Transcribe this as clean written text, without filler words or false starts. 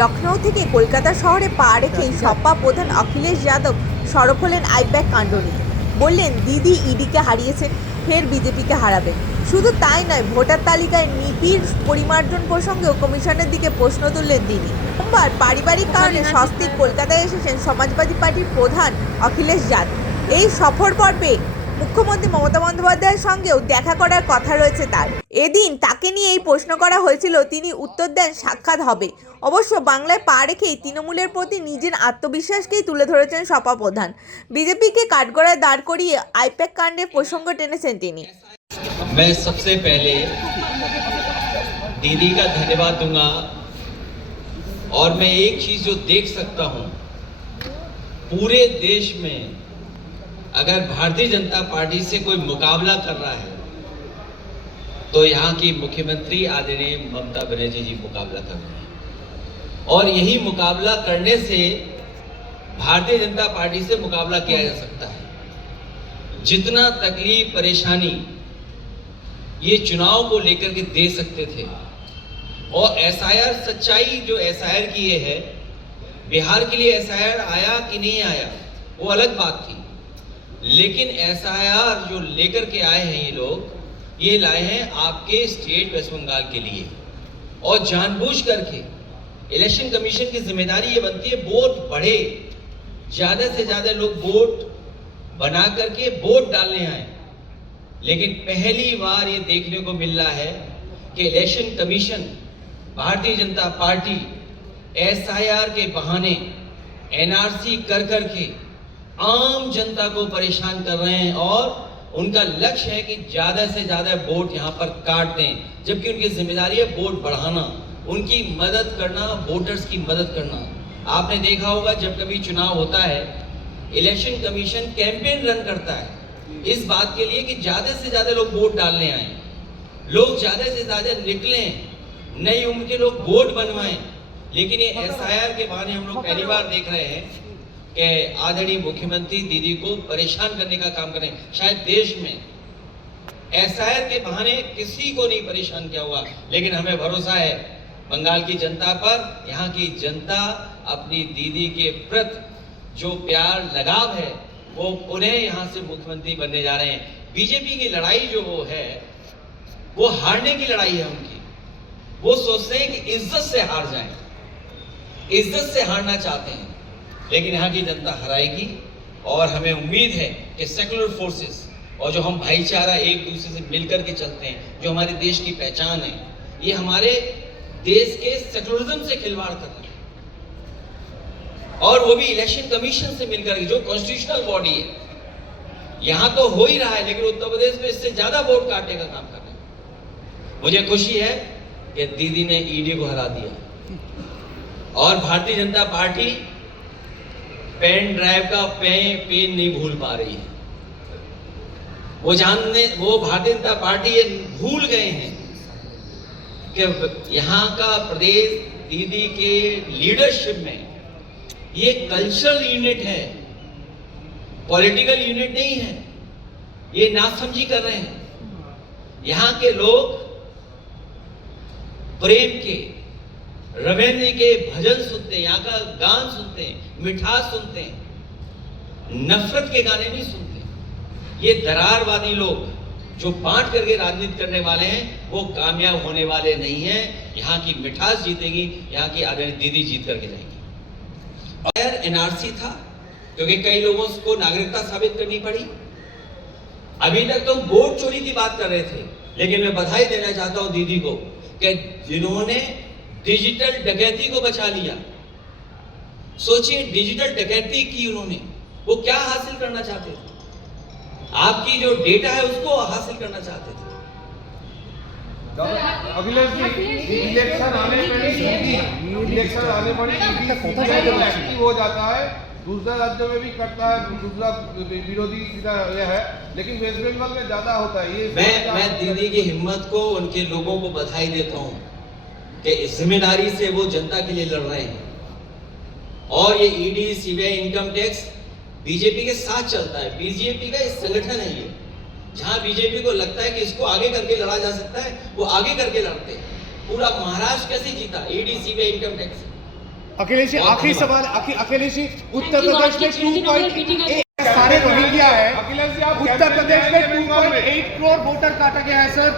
লখনৌ থেকে কলকাতা শহরে পা রেখেই সপা প্রধান অখিলেশ যাদব সরব হলেন আইপ্যাক কাণ্ড নিয়ে। বললেন দিদি ইডিকে হারিয়েছেন, ফের বিজেপিকে হারাবেন। শুধু তাই নয়, ভোটার তালিকায় নিবিড় পরিমার্জন প্রসঙ্গেও কমিশনের দিকে প্রশ্ন তুললেন তিনি। সোমবার পারিবারিক কারণে স্বস্তিক কলকাতায় এসেছেন সমাজবাদী পার্টির প্রধান অখিলেশ যাদব। এই সফর পর্বে মুখ্যমন্ত্রী মমতা বন্দ্যোপাধ্যায়ের সঙ্গেও দেখা করার কথা রয়েছে তার। এদিন তাকে নিয়ে এই প্রশ্ন করা হয়েছিল, তিনি উত্তর দেন সাক্ষাৎ হবে। অবশ্য বাংলায় পা রেখেই তৃণমূলের প্রতি নিজের আত্মবিশ্বাসকেই তুলে ধরেছেন সপা প্রধান। বিজেপিকে কাঠগড়ায় দাঁড় করিয়ে আইপ্যাক কাণ্ডের প্রসঙ্গ টেনেছেন তিনি। मैं सबसे पहले दीदी का धन्यवाद दूंगा और मैं एक चीज जो देख सकता हूं, पूरे देश में अगर भारतीय जनता पार्टी से कोई मुकाबला कर रहा है तो यहाँ की मुख्यमंत्री आदरणीय ममता बनर्जी जी मुकाबला कर रहे हैं। और यही मुकाबला करने से भारतीय जनता पार्टी से मुकाबला किया जा सकता है। जितना तकलीफ परेशानी ये चुनाव को लेकर के दे सकते थे, और एसआईआर सच्चाई जो एसआईआर की ये है, बिहार के लिए एसआईआर आया कि नहीं आया वो अलग बात थी, लेकिन एसआईआर जो लेकर के आए हैं ये लोग, ये लाए हैं आपके स्टेट वेस्ट बंगाल के लिए। और जानबूझ करके इलेक्शन कमीशन की जिम्मेदारी ये बनती है वोट बढ़े, ज्यादा से ज्यादा लोग वोट बना करके वोट डालने आए। लेकिन पहली बार ये देखने को मिल रहा है कि election commission, Bharatiya Janata party SIR के बहाने एनआरसी कर करके आम जनता को परेशान कर रहे हैं, और उनका लक्ष्य है कि ज्यादा से ज्यादा वोट यहाँ पर काट दें, जबकि उनकी जिम्मेदारी है वोट बढ़ाना, उनकी मदद करना, वोटर्स की मदद करना। आपने देखा होगा जब कभी चुनाव होता है, इलेक्शन कमीशन कैंपेन रन करता है इस बात के लिए कि ज्यादा से ज्यादा लोग वोट डालने आए, लोग ज्यादा से ज्यादा निकलें, नई उम्र के लोग वोट बनवाएं। लेकिन ये एसआईआर के बहाने हम लोग पहली बार देख रहे हैं कि आदरणीय मुख्यमंत्री दीदी को परेशान करने का काम करें। शायद देश में एसआईआर के बहाने किसी को नहीं परेशान किया हुआ, लेकिन हमें भरोसा है बंगाल की जनता पर। यहाँ की जनता अपनी दीदी के प्रति जो प्यार लगाव है वो उन्हें यहाँ से मुख्यमंत्री बनने जा रहे हैं। बीजेपी की लड़ाई जो वो है वो हारने की लड़ाई है उनकी। वो सोचते हैं कि इज्जत से हार जाएं, इज्जत से हारना चाहते हैं, लेकिन यहाँ की जनता हराएगी। और हमें उम्मीद है कि सेकुलर फोर्सेस और जो हम भाईचारा एक दूसरे से मिलकर के चलते हैं, जो हमारे देश की पहचान है, ये हमारे देश के सेकुलरिज्म से खिलवाड़ कर रहे हैं। और वो भी इलेक्शन कमीशन से मिलकर, जो कॉन्स्टिट्यूशनल बॉडी है। यहां तो हो ही रहा है, लेकिन उत्तर प्रदेश में इससे ज्यादा वोट काटने का काम कर रहे हैं। मुझे खुशी है कि दीदी ने ईडी को हरा दिया, और Bharatiya Janata party pen drive का पिन नहीं भूल पा रही है। वो भारतीय जनता पार्टी ये भूल गए हैं कि यहाँ का प्रदेश दीदी के लीडरशिप में ये कल्चरल यूनिट है, पॉलिटिकल यूनिट नहीं है। ये नासमझी कर रहे हैं। यहाँ के लोग प्रेम के, रविंद्र के भजन सुनते हैं, यहाँ का गान सुनते हैं, मिठास सुनते हैं, नफरत के गाने नहीं सुनते। ये दरारवादी लोग जो बांट करके राजनीति करने वाले हैं वो कामयाब होने वाले नहीं हैं। यहाँ की मिठास जीतेगी, यहाँ की आदरणीय दीदी जीत करके जाएगी। और एनआरसी था क्योंकि कई लोगों को नागरिकता साबित करनी पड़ी। अभी तक तो वोट चोरी की बात कर रहे थे, लेकिन मैं बधाई देना चाहता हूं दीदी को कि जिन्होंने डिजिटल डकैती को बचा लिया। सोचिए, डिजिटल डकैती की उन्होंने, वो क्या हासिल करना चाहते थे? आपकी जो डेटा है उसको हासिल करना चाहते थे। अखिलेश जी, इलेक्शन आने पर एक्टिव हो जाता है, दूसरा राज्य में भी करता है, दूसरा विरोधी यह है, लेकिन वेस्ट बंगाल में ज्यादा होता है। ये मैं दीदी की हिम्मत को, उनके लोगों को बधाई देता हूँ कि इस जिम्मेदारी से वो जनता के लिए लड़ रहे हैं। और ये ED, CBI, income tax BJP के साथ चलता है। बीजेपी का एक संगठन है ये, जहां बीजेपी को लगता है कि इसको आगे करके लड़ा जा सकता है, वो आगे करके लड़ते हैं। पूरा महाराष्ट्र कैसे जीता? ED, CBI, income tax. Akhilesh ji बहुत आखिरी धन्यवाद। सवाल अखिलेश जी उत्तर Thank you, प्रदेश में आज की 2.8 सारे रोहिंग्या है अखिलेश जी आप उत्तर प्रदेश में कैबिनेट में 2.8 करोड़ वोटर काटा गया है सर